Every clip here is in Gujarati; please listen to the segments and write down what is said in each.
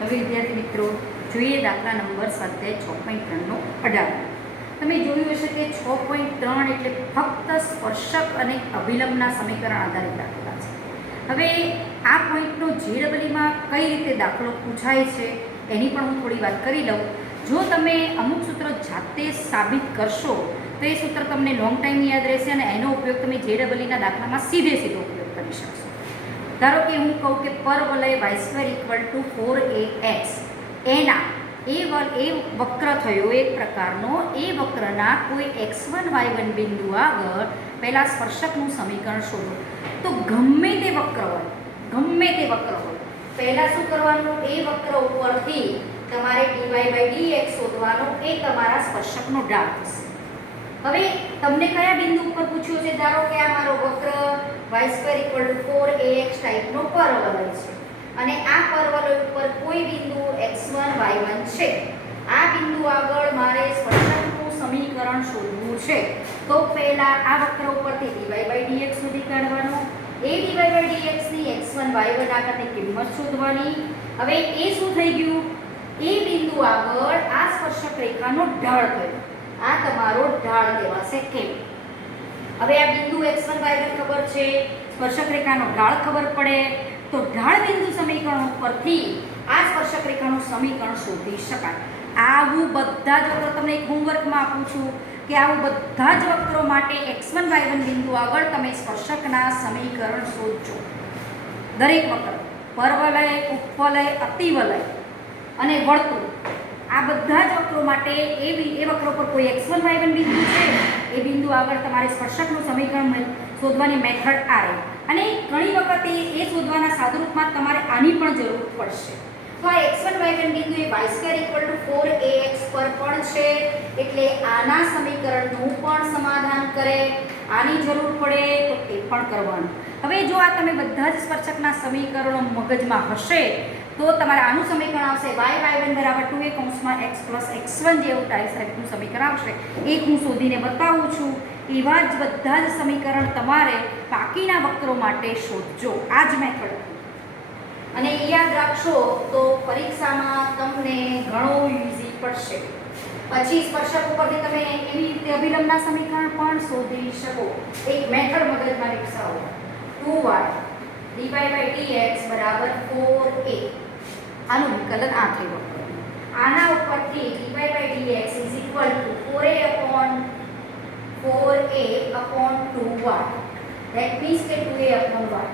હવે વિદ્યાર્થી મિત્રો જોઈએ દાખલા નંબર સ્વાધ્યાય 6.3 તમે જોયું હશે કે 6.3 એટલે ફક્ત સ્પર્શક અને અભિલંબના સમીકરણ આધારિત દાખલા છે. હવે આ પોઈન્ટનો JEEમાં કઈ રીતે દાખલો પૂછાય છે એની પણ હું થોડી વાત કરી લઉં. જો તમે અમુક સૂત્ર જાતે સાબિત કરશો તો એ સૂત્ર તમને લોંગ ટાઈમ યાદ રહેશે અને એનો ઉપયોગ તમે JEEના દાખલામાં સીધો ઉપયોગ કરી શકશો. ધારો કે હું કહું કે પરવલય y² = 4ax એના એ વક્ર થયો એક પ્રકારનો. એ વક્રના કોઈ x1 y1 બિંદુ આગળ પહેલાં સ્પર્શકનું સમીકરણ શોધો. તો ગમે તે વક્ર હોય પહેલાં શું કરવાનું, એ વક્ર ઉપરથી તમારે dy/dx શોધવાનો. એ તમારા સ્પર્શકનો ઢાળ થશે. હવે તમને કયા બિંદુ ઉપર પૂછ્યું છે? ધારો કે આ મારો વક્ર y² = 4ax ટાઈપનો પરવલય છે અને આ પરવલય ઉપર કોઈ બિંદુ x1 y1 છે. આ બિંદુ આગળ મારે સ્પર્શકનું સમીકરણ શોધવું છે. તો પહેલા આ વક્ર ઉપરથી dy/dx શોધી કાઢવાનો. એ dy/dx ની x1 y1 આગળની કિંમત શોધવાની. હવે એ શું થઈ ગયું? એ બિંદુ આગળ આ સ્પર્શક રેખાનો ઢાળ થયો. આ તમારો ઢાળ કહેવાશે કે. હવે આ બિંદુ x1 y1 ખબર છે, સ્પર્શક રેખાનો ઢાળ ખબર પડે તો ઢાળ બિંદુ સમીકરણ પરથી આ સ્પર્શક રેખાનું સમીકરણ શોધી શકાય. આવું બધા જ વક્રો તમને એક હોમવર્કમાં આપું છું કે આવું બધા જ વક્રો માટે x1 y1 બિંદુ આગળ તમે સ્પર્શકના સમીકરણ શોધજો. દરેક વક્ર, પરવલય, ઉપવલય, અતિવલય અને વર્તુળ, આ બધા જ વક્રો માટે એ વક્રો પર કોઈ x1 y1 બિંદુ છે એ બિંદુ આગળ તમારે સ્પર્શકનું સમીકરણ શોધવાની મેથડ આ રહી. અને ઘણી વખત એ શોધવાના સાદુરૂપમાં તમારે આની પણ જરૂર પડશે. તો આ x1 y1 બિંદુ એ y² = 4ax પર પણ છે એટલે આના સમીકરણનું પણ સમાધાન કરે. આની જરૂર પડે તો તે પણ કરવાનું. હવે જો આ તમે બધા જ સ્પર્શકના સમીકરણો મગજમાં હશે તો તમારે આનું સમીકરણ આવશે y/y1 = 2a x + x1 જેવું ટાઈપનું સમીકરણ આવશે. એ હું શોધીને બતાવું છું. એવા જ બધા જ સમીકરણ તમારે બાકીના વક્રો માટે શોધજો. આ જ મેથડ. અને યાદ રાખશો તો પરીક્ષામાં તમને ઘણો ઇઝી પડશે. પછી સ્પર્શક ઉપરથી તમે એવી રીતે અભિલંબના સમીકરણ પણ શોધી શકો. એક મેથડ મગજમાં વિકસાવો. 2y dy/dx = 4a. આનું વિકલન આ થયું. આના ઉપરથી dy/dx = 4a/2y. That means કે 2a/y.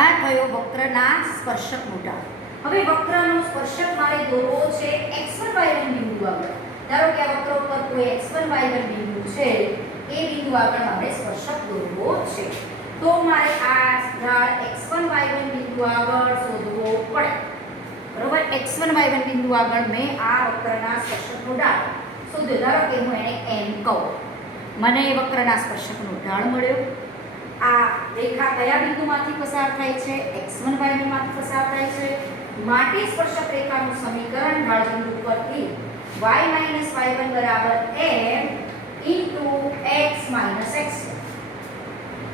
આ થયો વક્રના સ્પર્શકનો ઢાળ. હવે વક્રનો સ્પર્શક મારે દોરવો છે x1 y1 બિંદુ આગળ. ધારો કે આ વક્ર ઉપર કોઈ x1 y1 બિંદુ છે, એ બિંદુ આગળ મારે સ્પર્શક દોરવો છે. તો મારે આ ઢાળ x1 y1 બિંદુ આગળ શોધવો પડે. બરોબર? x1 y1 બિંદુ આગળ મેં આ વક્રના સ્પર્શકનો ઢાળ શોધ્યો. ધારો કે હું એને n કહું. મને વક્રના સ્પર્શકનો ઢાળ મળ્યો. આ રેખા કયા બિંદુમાંથી પસાર થાય છે? x1 y1 માંથી પસાર થાય છે. માટે સ્પર્શક રેખાનું સમીકરણ ઢાળ બિંદુ પરથી y - y1 = m × x - x1.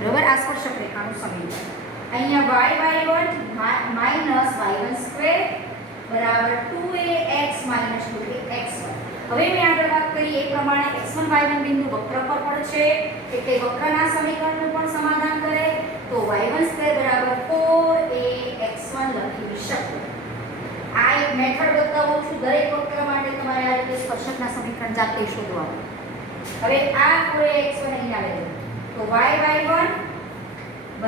બરાબર? આ સ્પર્શક રેખાનું સમીકરણ. અહીંયા y/y1 - y1² = 2ax - 2ax1. હવે મેં આગળ વાત કરી એ પ્રમાણે x1 y1 બિંદુ વક્ર પર પડશે એટલે વક્રના સમીકરણનું પણ સમાધાન કરે. તો y1² = 4ax1 લખી શકું. આ એક મેથડ બતાવું છું. દરેક વક્ર માટે તમારે આ રીતે સ્પર્શકના સમીકરણ જાતે શોધવાનું. હવે આ 4ax1 અહીંયા લેજો. તો y/y1 =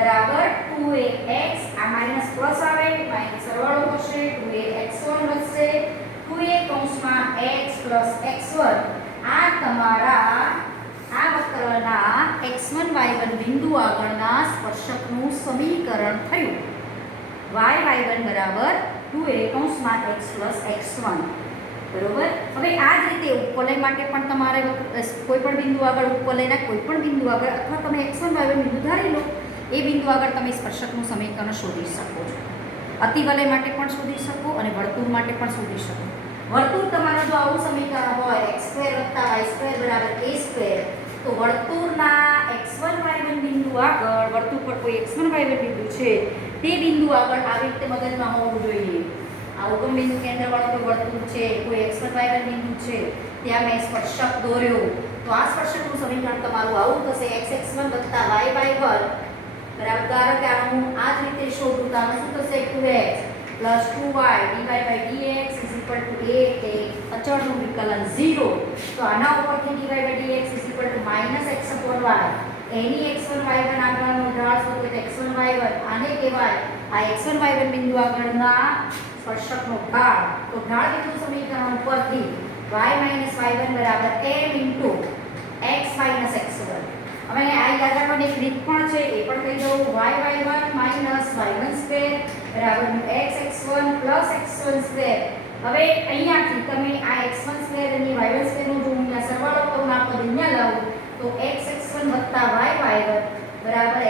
2ax. આ માઈનસ પ્લસ આવે, માઈનસ સરવાળો થશે. 2ax1 વધશે. 2a x + x1. આ તમારા આ વક્રના x1 y1 બિંદુ આગળના સ્પર્શકનું સમીકરણ થયું. y/y1 = 2a x + x1. બરોબર? હવે આ જ રીતે ઉપવલય માટે પણ તમારે કોઈ પણ બિંદુ આગળ, ઉપવલયના કોઈ પણ બિંદુ આગળ અથવા તમે x1 y1 બિંદુ ધારી લો, એ બિંદુ આગળ તમે સ્પર્શકનું સમીકરણ શોધી શકો છો. અતિવલય માટે પણ શોધી શકો અને વર્તુળ માટે પણ શોધી શકો. વર્તુળ તમારું જો આવું સમીકરણ હોય x² + y² = a², તો વર્તુળના x1 y1 બિંદુ આગળ, વર્તુળ પર કોઈ x1 y1 બિંદુ છે તે બિંદુ આગળ આવી રીતે મગજમાં હોવું જોઈએ આ ઉગમ બિંદુ કેન્દ્રવાળું કોઈ વર્તુળ છે, કોઈ x1 y1 બિંદુ છે, ત્યાં મેં સ્પર્શક દોર્યો, તો આ સ્પર્શકનું સમીકરણ તમારું આવું થશે x(x1 + y(y1) બરાબર, ધારો કે આનું હું આ જ રીતે શોધું તો આનું શું થશે 2x + 2y dy/dx = a કે અચળનું વિકલન 0, તો આના ઉપરથી dy/dx - x/y એની x1 y1 આગળનો ઢાળ શોધો તો x1 y1 આને કહેવાય આ x1 y1 બિંદુ આગળના સ્પર્શકનો ઢાળ, તો ઢાળ બિંદુ સમીકરણ ઉપરથી y - y1 m x - x1. હવે આ યાદ રાખવાની એક રીત પણ છે, એ પણ કહી દઉં y(y1 - y1)² x(x1 + x1²). હવે અહીંયાથી તમે આ x1² અને y1² નો જો હું સરવાળો કરું આ પદ અહીંયા લાવું તો x(x1 + y(y1) =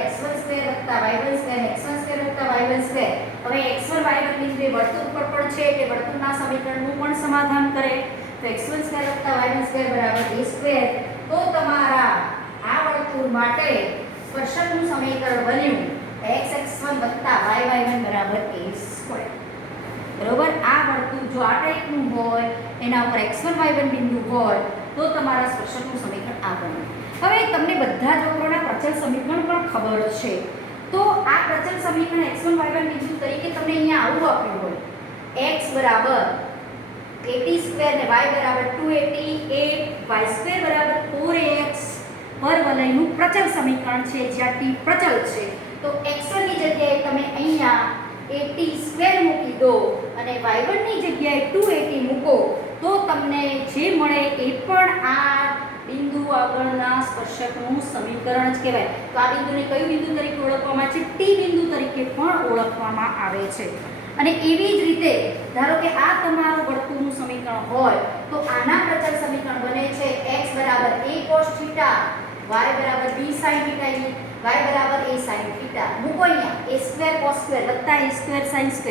x1² + y1² x1² + y1². હવે x1 y1 બિંદુ એ વર્તુળ પર પણ છે એટલે વર્તુળના સમીકરણનું પણ સમાધાન કરે તો x1² + y1² = a². તો તમારા આ વર્તુળ માટે સ્પર્શકનું સમીકરણ બન્યું x(x1 + y(y1) = a². બરોબર, આ વર્તુળ જો આ ટાઈપનું હોય એના ઉપર x1 y1 બિંદુ હોય તો તમારા સ્પર્શકનું સમીકરણ આ બને. હવે તમને બધા જ વક્રોના પ્રચલ સમીકરણ પણ ખબર છે, તો આ પ્રચલ સમીકરણ x1 y1 બિંદુ તરીકે તમને અહીંયા આવું આપ્યું હોય x = at² ને y = 2at, a y² = 4ax પર વલયનું પ્રચલ સમીકરણ છે જ્યાં t પ્રચલ છે. તો x1 ની જગ્યાએ તમે અહીંયા at² મૂકી દો અને y1 ની જગ્યાએ 2at મૂકો તો તમને જે મળે એ પણ આ બિંદુ આગળના સ્પર્શકનું સમીકરણ જ કહેવાય. તો આ બિંદુને કયું બિંદુ તરીકે ઓળખવામાં આવે છે? ટી બિંદુ તરીકે પણ ઓળખવામાં આવે છે. અને એવી જ રીતે ધારો કે આ તમારું વર્તુળનું સમીકરણ હોય તો આના પ્રચલ સમીકરણ બને છે x = a cos θ, y = b sin θ, y = a sin θ. મૂકો અહીંયા a² cos² + a² sin²,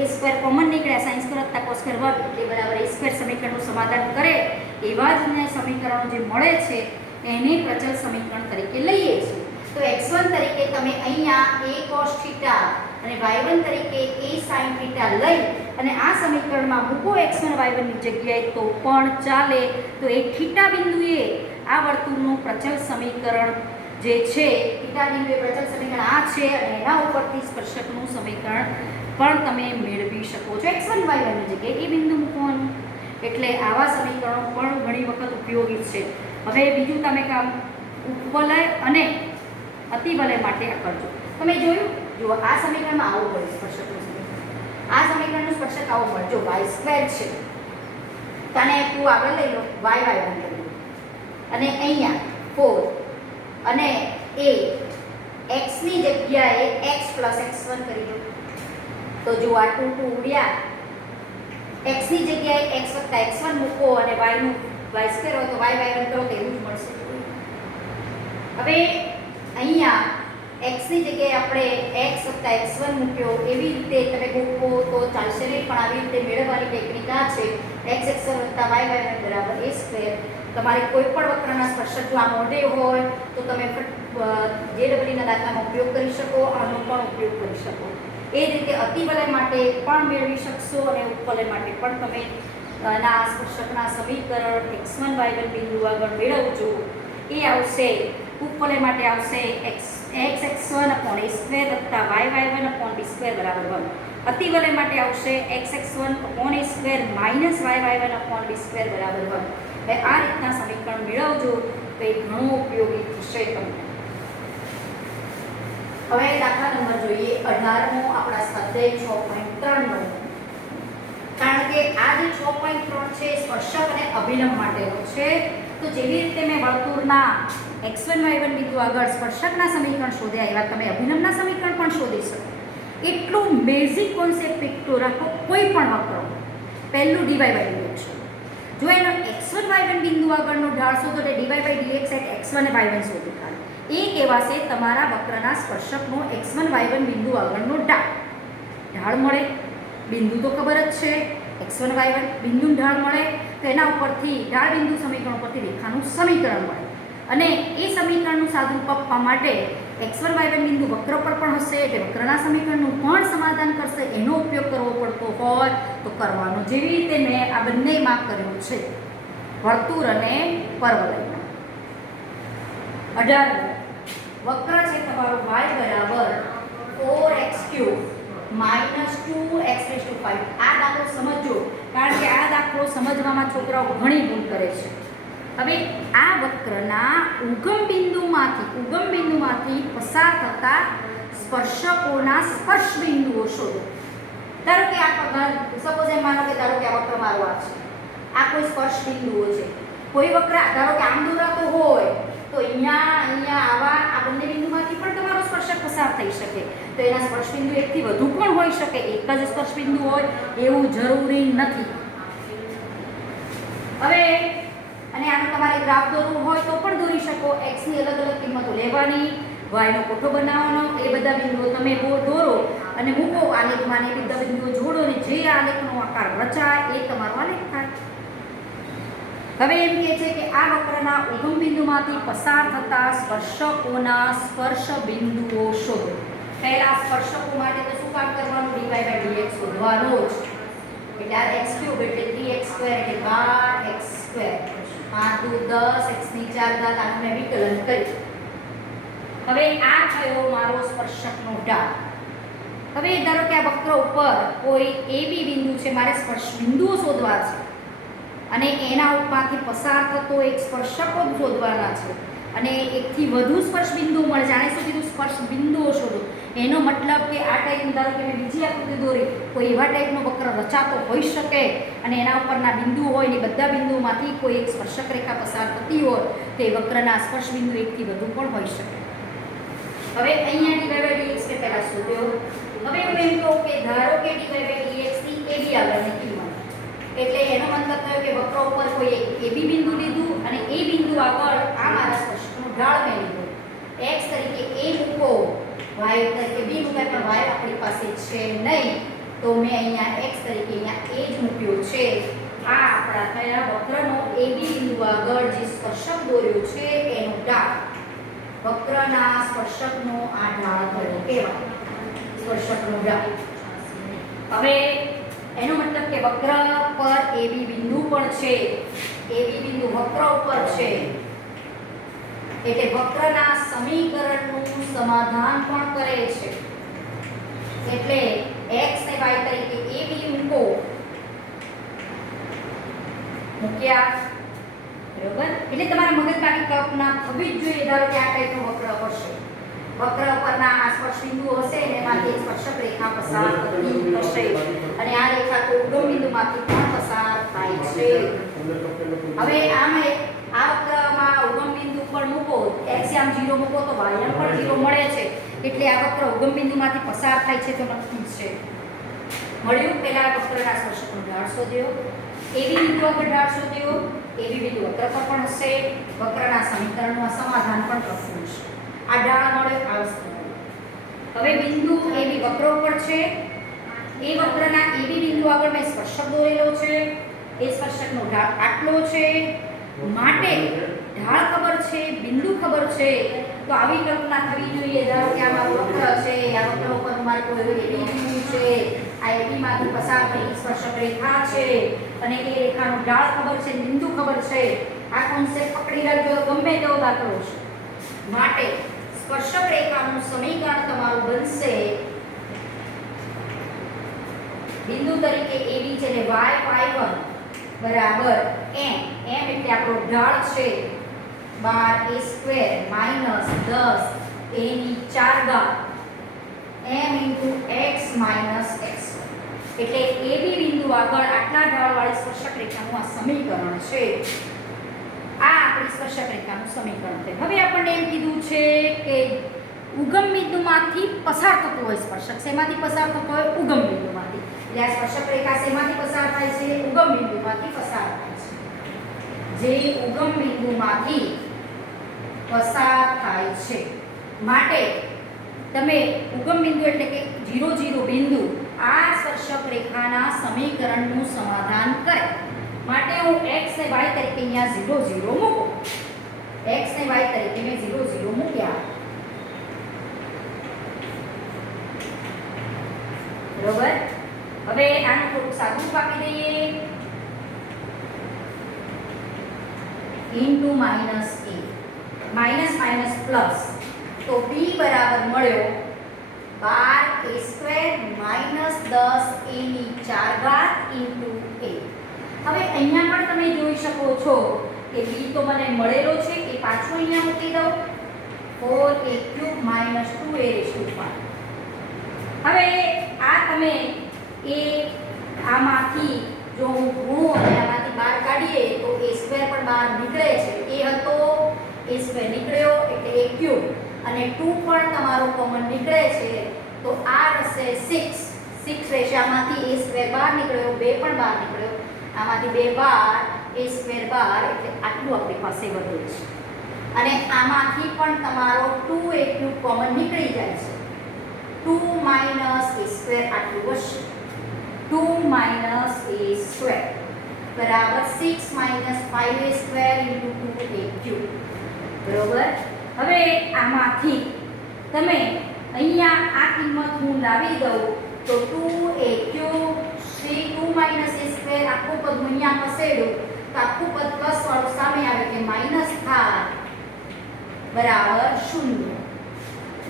a² common નીકળ્યા, sin² + cos² વર્ગ એટલે બરાબર a² સમીકરણનું સમાધાન કરે એવા જ ને સમીકરણો જે મળે છે એને પ્રચલ સમીકરણ તરીકે લઈએ છીએ. તો x1 તરીકે તમે અહીંયા a cos θ અને y1 તરીકે a sin θ લઈ અને આ સમીકરણમાં મૂકો x1 y1 ની જગ્યાએ તો પણ ચાલે. તો એ θ બિંદુએ આ વર્તુળનું પ્રચલ સમીકરણ જે છે θ બિંદુએ પ્રચલ સમીકરણ આ છે અને એના ઉપરથી સ્પર્શકનું સમીકરણ પણ તમે મેળવી શકો છો. x1 y1 ની જગ્યાએ એ બિંદુ મૂકવાનું, એટલે આવા સમીકરણો પણ ઘણી વખત ઉપયોગી છે. હવે બીજું તમે કામ ઉપવલય અને અતિવલય માટે કરજો. તમે જોયું, જો આ સમીકરણમાં આવું હોય સ્પર્શકનું સમીકરણ, આ સમીકરણનું સ્પર્શક આવું મળે. જો y² છે તને તું આગળ લઈ લો y(y1) લઈ લો અને અહીંયા 4 અને a x ની જગ્યાએ x + x1 કરી દો તો જો આ 2 2 ઉડ્યા, x ની જગ્યાએ x + x1 મૂકો અને y નું y² હોય તો y(y1) કરો તો એવું જ મળશે. હવે અહીંયા x ની જગ્યાએ આપણે x + x1 મૂક્યો, એવી રીતે તમે મૂકો તો ચાલશે નહીં, પણ આવી રીતે મેળવવાની ટેકનિક આ છે x(x1 + y(y1) = a². તમારે કોઈ પણ વક્રના સ્પર્શક જો આ મોઢે હોય તો તમે JEE ના દાખલામાં ઉપયોગ કરી શકો, આનો પણ ઉપયોગ કરી શકો. એ જ રીતે અતિવલય માટે પણ મેળવી શકશો અને ઉપવલય માટે પણ તમે ના સ્પર્શકના સમીકરણ x1 y1 બિંદુ આગળ મેળવજો. એ આવશે ઉપવલય માટે આવશે x(x1) / a² + y(y1) / b² = 1. અતિવલય માટે આવશે x(x1) / a² - y(y1) / b² = 1. હવે આ રીતના સમીકરણ મેળવજો તો એ ઘણું ઉપયોગી થશે તમને. હવે દાખલા નંબર જોઈએ 18મો આપણા સ્વાધ્યાય 6.3 નો. કારણ કે આ જે 6.3 છે સ્પર્શક અને અભિલંબ માટેનો છે. તો જેવી રીતે મેં વર્તુળના x1 y1 બિંદુ આગળ સ્પર્શકના સમીકરણ શોધ્યા એવા તમે અભિલંબના સમીકરણ પણ શોધી શકો. એટલું બેઝિક કોન્સેપ્ટ પીકતો રાખો કોઈ પણ વક્ર. પહેલું dy/dx. જો એનો x1 y1 બિંદુ આગળનો ઢાળ શોધો તો dy/dx x1 અને y1 શોધી કાઢો. એ કહેવાશે તમારા વક્રના સ્પર્શકનો x1 y1 બિંદુ આગળનો ઢાળ મળે. બિંદુ તો ખબર જ છે x1 y1 બિંદુનું ઢાળ મળે તો એના ઉપરથી ઢાળ બિંદુ સમીકરણ ઉપરથી રેખાનું સમીકરણ મળે અને એ સમીકરણનું સાદુરૂપ આપવા માટે x1 y1 બિંદુ વક્ર પર પણ હશે એટલે વક્રના સમીકરણનું પણ સમાધાન કરશે, એનો ઉપયોગ કરવો પડતો પડતો હોય તો કરવાનો, જેવી રીતે મેં આ બંનેમાં કર્યું છે, વર્તુળ અને પરવલયમાં. 18 વક્ર છે તમારો y બરાબર 4x³ માઇનસ 2x⁵. આ દાખલો સમજો, કારણ કે આ દાખલો સમજવામાં છોકરાઓ ઘણી ભૂલ કરે છે. હવે આ વક્રના ઉગમ બિંદુમાંથી પસાર થતા સ્પર્શકોના સ્પર્શ બિંદુઓ શોધો. ધારો કે આ સપોઝ એમ માનો કે ધારો કે આ વક્ર મારો આ છે, આ કોઈ સ્પર્શ બિંદુઓ છે. કોઈ વક્ર ધારો કે આમ દોરાતો હોય તો અહીંયા આવા આ બંને બિંદુમાંથી પણ તમારો સ્પર્શક પસાર થઈ શકે. તો એના સ્પર્શ બિંદુ એકથી વધુ પણ હોઈ શકે, એક જ સ્પર્શ બિંદુ હોય એવું જરૂરી નથી. હવે અને આનો તમારે ગ્રાફ દોરવું હોય તો પણ દોરી શકો. x ની અલગ અલગ કિંમતો લેવાની, y નો કોઠો બનાવવાનો, એ બધા બિંદુઓ તમે દોરો અને મૂકો આલેખમાં, એ બધા બિંદુઓ જોડો ને જે આલેખનો આકાર રચાય એ તમારો આલેખ થાય. હવે એમ કહે છે કે આ વક્રના ઉગમ બિંદુમાંથી પસાર થતા સ્પર્શકોના સ્પર્શ બિંદુઓ શોધો. પહેલા સ્પર્શકો માટે તો શું કામ કરવાનું? dy/dx શોધવાનો જ. એટલે આ x³ એટલે 3x² એટલે 12x². 5 દુ 10, x ની 4 ઘાત, આનું મેં વિકલન કર્યું. હવે આ થયો મારો સ્પર્શકનો ઢાળ. હવે ધારો કે આ વક્ર ઉપર કોઈ AB બિંદુ છે, મારે સ્પર્શ બિંદુઓ શોધવા છે અને એના ઉપરથી પસાર થતો એક સ્પર્શકો શોધવાના છે અને એકથી વધુ સ્પર્શ બિંદુ મળે છે. આને શું કીધું? સ્પર્શ બિંદુઓ શોધો. એનો મતલબ કે આ ટાઈપ ધારો કે મેં બીજી આકૃતિ દોરી, કોઈ એવા ટાઈપનો વક્ર રચાતો હોઈ શકે અને એના ઉપરના બિંદુઓ હોય ને બધા બિંદુઓમાંથી કોઈ એક સ્પર્શક રેખા પસાર થતી હોય તો એ વક્રના સ્પર્શ બિંદુ એકથી વધુ પણ હોઈ શકે. હવે અહીંયા dy/dx ને પહેલા શોધ્યો. હવે હું એમ કહું કે ધારો કે dy/dx થી AB આગળની કિંમત, એટલે એનો મતલબ થયો કે વક્ર ઉપર કોઈ એક AB બિંદુ લીધું અને એ બિંદુ આગળ આ મારા સ્પર્શકનો ઢાળ મેં લીધો. x તરીકે a મૂકો, y તરીકે b મૂકાય, પણ y આપણી પાસે છે નહીં તો મેં અહીંયા x તરીકે અહીંયા a જ મૂક્યો છે. આ આપણા કયા વક્રનો AB બિંદુ આગળ જે સ્પર્શક દોર્યો છે એનો ઢાળ. વક્રના સ્પર્શકનો આ ઢાળ થયો કહેવાય, સ્પર્શકનો ઢાળ. હવે એનો મતલબ કે વક્ર પર AB બિંદુ પણ છે, AB બિંદુ વક્ર ઉપર છે, એટલે વક્રના સમીકરણનું સમાધાન પણ કરે છે. એટલે x ને y તરીકે AB મૂકો, મૂક્યા, બરોબર. એટલે તમારા મગજમાં કલ્પના થવી જ જોઈએ. ધારો કે આ ટાઈપનો વક્ર હશે, વક્ર પરના આ સ્પર્શ બિંદુ હશે ને એમાંથી સ્પર્શક રેખા પસાર થતી હશે અને આ રેખા કોઈ ઉગમ બિંદુમાંથી પણ પસાર થાય છે. હવે આમે આ વક્રમાં ઉગમ બિંદુ પણ મૂકો, x આમ 0 મૂકો તો y આમ પણ 0 મળે છે, એટલે આ વક્ર ઉગમ બિંદુમાંથી પસાર થાય છે તો નક્કી છે. મળ્યું. પહેલા વક્રના સ્પર્શકનો ઢાળ શોધ્યો, AB બિંદુ પર ઢાળ શોધ્યો, AB બિંદુ વક્ર પર પણ હશે, વક્રના સમીકરણનું સમાધાન પણ કરવું છે. આ ઢાળ મળ્યો, આ વસ્તુ. હવે બિંદુ AB વક્ર ઉપર છે, એ વક્રના AB બિંદુ આગળ મેં સ્પર્શક દોરેલો છે, એ સ્પર્શકનો ઢાળ આટલો છે. માટે ઢાળ ખબર છે, બિંદુ ખબર છે, તો આવી કલ્પના થવી જોઈએ. ધારો કે આ મારું વક્ર છે, આ વક્ર ઉપર મારે કોઈ AB બિંદુ છે, આ AB માંથી પસાર થતી સ્પર્શક રેખા છે અને એ રેખાનો ઢાળ ખબર છે, બિંદુ ખબર છે. આ કોન્સેપ્ટ પકડી રાખજો, ગમે તેવો દાખલો છે. માટે સ્પર્શક રેખાનું સમીકરણ તમારું બનશે બિંદુ તરીકે AB છે એટલે y1 બરાબર m, m એટલે આપણો ઢાળ છે 12a² માઈનસ 10 a ની 4 ઘાત m x માઈનસ x. એટલે AB બિંદુ આગળ આટલા ઢાળવાળી સ્પર્શક રેખાનું આ સમીકરણ છે. આ આપણી સ્પર્શક રેખાનું સમીકરણ છે. હવે આપણને એમ કીધું છે કે ઉગમ બિંદુમાંથી પસાર થતો હોય સ્પર્શક, શેમાંથી પસાર થતો હોય? ઉગમ બિંદુમાંથી. એટલે આ સ્પર્શક રેખા શેમાંથી પસાર થાય છે? ઉગમ બિંદુમાંથી પસાર થાય છે. જે ઉગમ બિંદુમાંથી પસાર થાય છે માટે તમે ઉગમ બિંદુ એટલે કે 0 0 બિંદુ આ સ્પર્શક રેખાના સમીકરણનું સમાધાન કરે. માટે હું x ને y તરીકે અહીંયા 0 0 મૂકો, x ને y તરીકે મેં 0 0 મૂક્યા, બરોબર. હવે આનું થોડું સાદું આપી દઈએ into minus a minus minus plus તો b બરાબર મળ્યો 12a² માઇનસ 10a ની 4 ઘાત ઇન્ટુ a. હવે અહીંયા પણ તમે જોઈ શકો છો કે b તો મને મળેલો છે એ પાછો અહીંયા મૂકી દઉં 4a³ માઇનસ 2a5. હવે આ તમે એ આમાંથી જો હું ગુણું અને આમાંથી બહાર કાઢીએ તો a² પણ બહાર નીકળે છે. એ હતો a² નીકળ્યો એટલે a³ અને 2 પણ તમારો કોમન નીકળે છે તો આ રહેશે 6 રહેશે. આમાંથી a² બહાર નીકળ્યો 2 પણ બહાર નીકળ્યો આમાંથી 2 બહાર a² બહાર એટલે આટલું આપણી પાસે વધ્યું છે. અને આમાંથી પણ તમારો 2a³ કોમન નીકળી જાય છે 2 માઇનસ a² આટલું વધશે 2 માઇનસ a² બરાબર 6 માઇનસ 5a² ઇન્ટુ 2a³ બરોબર. હવે આમાંથી તમે અહીંયા આ કિંમત હું લાવી દઉં તો 2a³ 2 માઇનસ a² આખું પદ હું અહીંયા ખસેડું તો આખું પદ પ્લસ વાળું સામે આવે કે માઇનસ થાય બરાબર 0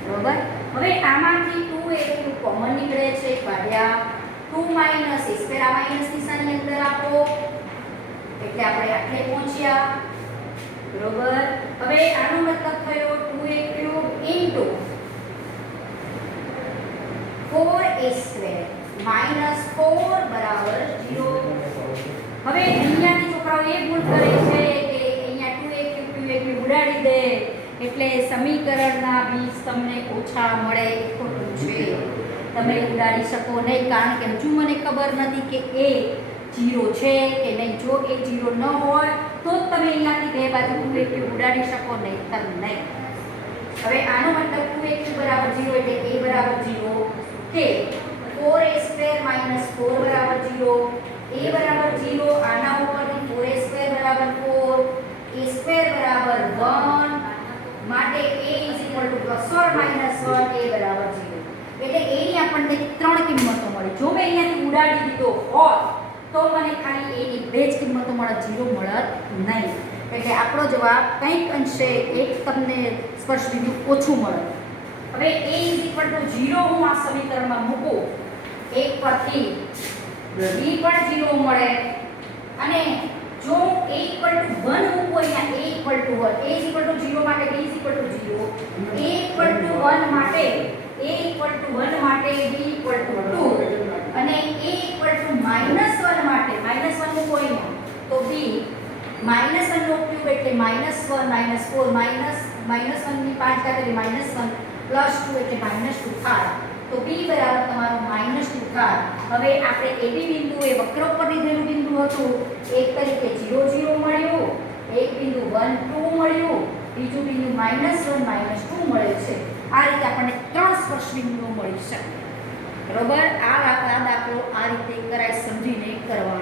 બરોબર. હવે આમાંથી 2a³ કોમન નીકળે છે કાઢ્યા 2 માઇનસ a² આ માઇનસ નિશાની અંદર આપો એટલે આપણે આટલે પહોંચ્યા બરોબર. હવે આનો મતલબ થયો 2a³ ઇન્ટુ 4a² માઇનસ 4 બરાબર 0. હવે અહીંયાથી છોકરાઓ એ ભૂલ કરે છે કે અહીંયા 2a³ ઉડાડી દે એટલે સમીકરણના બીજ તમને ઓછા મળે એ ખોટું છે. તમે ઉડાડી શકો નહીં કારણ કે હજુ મને ખબર નથી કે એ 0 છે કે નહીં. જો એ 0 ન હોય તો જ તમે અહીંયાથી બે બાજુ 2a³ ઉડાડી શકો નહીં તર નહીં. હવે આનો મતલબ 2a³ બરાબર 0 એટલે a બરાબર 0 કે 4a² માઇનસ 4 બરાબર 0 a બરાબર 0 આના ઉપરથી 4a² બરાબર 4 a² બરાબર 1 માટે a ± 1 a બરાબર 0 એટલે a ની આપણને 3 કિંમતો મળી. જો મેં અહીંયાથી ઉડાડી દીધો હોત તો મને ખાલી a ની 2 જ કિંમતો મળત 0 મળત નહીં. એટલે આપણો જવાબ કંઈક અંશે એક તમને સ્પર્શ બિંદુ ઓછું મળે. હવે a = 0 હું આ સમીકરણમાં મૂકું 1 પરથી b પણ 0 મળે અને જો a = 1 મૂકું અહીંયા a = 1 a = 0 માટે b = 0 a = 1 માટે a = 1 માટે b = 2 અને a = -1 માટે -1 મૂકો અહીંયા તો b -1 નો ક્યુબ એટલે -1 -4 -1 ની 5 ઘાત એટલે -1 +2 એટલે -2 થાય તો b બરાબર તમારો -2 થાય. હવે આપણે ab બિંદુ એ વક્ર ઉપર લીધેલું બિંદુ હતું એક તરીકે 0 0 મળ્યું એક બિંદુ 1 2 મળ્યું બીજું બિંદુ -1 -2 મળે છે. આ રીતે આપણને 3 સ્પર્શ બિંદુઓ મળી શકે બરોબર. આ દાખલો આ રીતે કરાય સમજીને કરવા